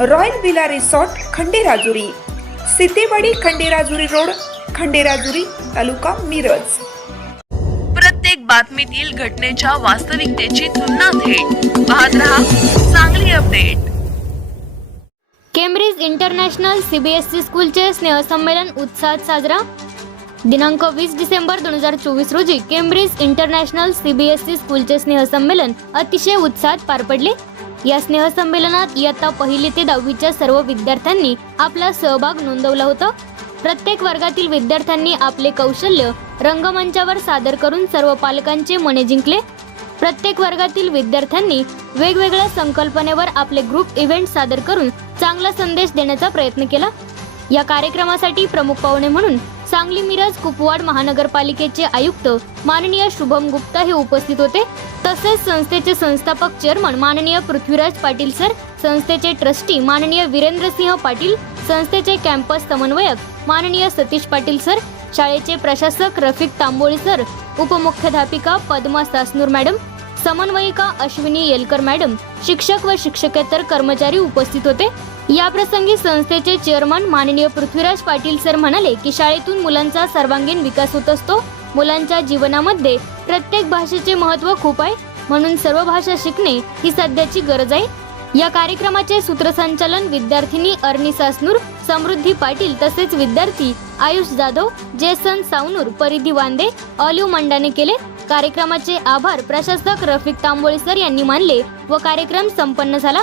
Royal villa resort Khanderajuri. Sitewadi Khanderajuri road Khanderajuri taluka Miraj. प्रत्येक बातमीतील घटनेच्या वास्तविकतेची तुलना थेट पाहत रहा चांगली अपडेट. केम्ब्रिज इंटरनॅशनल सीबीएसई स्कूलचे स्नेहसंमेलन उत्साहात साजरा. दिनांक वीस डिसेंबर दोन हजार चोवीस रोजी केम्ब्रिज इंटरनॅशनल सीबीएसई स्कूलचे स्नेहसंमेलन अतिशय उत्साहात पार पडले. या स्नेहसंमेलनात इयत्ता पहिली ते दहावीच्या सर्व विद्यार्थ्यांनी आपला सहभाग नोंदवला होता. प्रत्येक वर्गातील विद्यार्थ्यांनी आपले कौशल्य रंगमंचावर सादर करून सर्व पालकांचे मने जिंकले. प्रत्येक वर्गातील विद्यार्थ्यांनी वेगवेगळ्या संकल्पनेवर आपले ग्रुप इव्हेंट सादर करून चांगला संदेश देण्याचा प्रयत्न केला. या कार्यक्रमासाठी प्रमुख पाहुणे म्हणून सांगली मिरज कुपवाड महानगरपालिकेचे आयुक्त माननीय शुभम गुप्ता हे उपस्थित होते. तसेच संस्थेचे संस्थापक चेअरमन माननीय पृथ्वीराज पाटील सर संस्थेचे ट्रस्टी माननीय वीरेंद्रसिंह पाटील संस्थेचे कॅम्पस समन्वयक माननीय सतीश पाटील सर शाळेचे प्रशासक रफिक तांबोळी सर उपमुख्याध्यापिका पद्मा सासनूर मॅडम समन्वयिका अश्विनी येलकर मॅडम शिक्षक व शिक्षकेतर कर्मचारी उपस्थित होते. या प्रसंगी संस्थेचे चेअरमन माननीय पृथ्वीराज पाटील सर म्हणाले की शाळेतून मुलांचा सर्वांगीण विकास होत असतो. मुलांच्या जीवनामध्ये प्रत्येक भाषेचे महत्त्व खूप आहे. म्हणून सर्व भाषा शिकणे ही सध्याची गरज आहे. या कार्यक्रमाचे सूत्रसंचालन विद्यार्थिनी अर्नी सासनूर समृद्धी पाटील तसेच विद्यार्थी आयुष जाधव जेसन सावनूर परिधी वांदे ऑलिव्ह मंडाने केले. कार्यक्रमाचे आभार प्रशासक रफिक तांबोळे सर यांनी मानले व कार्यक्रम संपन्न झाला.